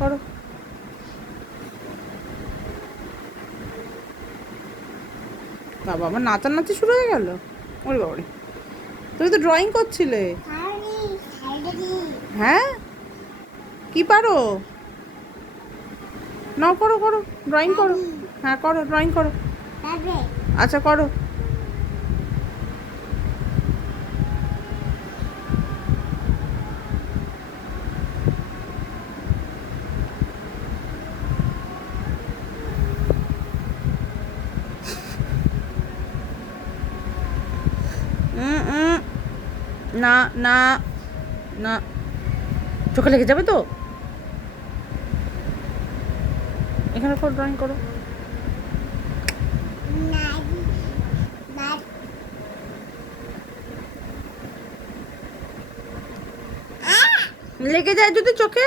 করো। বাবা, আমার নাচানাচি শুরু হয়ে গেল। ওরে বাবারে, তুমি তো ড্রয়িং করছিলে। হ্যাঁ, কি পারো? নাও, করো করো, ড্রয়িং করো। হ্যাঁ করো, ড্রয়িং করো। আচ্ছা করো। না না না, চোখে লেগে যাবে তো। এখানে করো, ড্রয়িং করো। লেগে যায় যদি চোখে।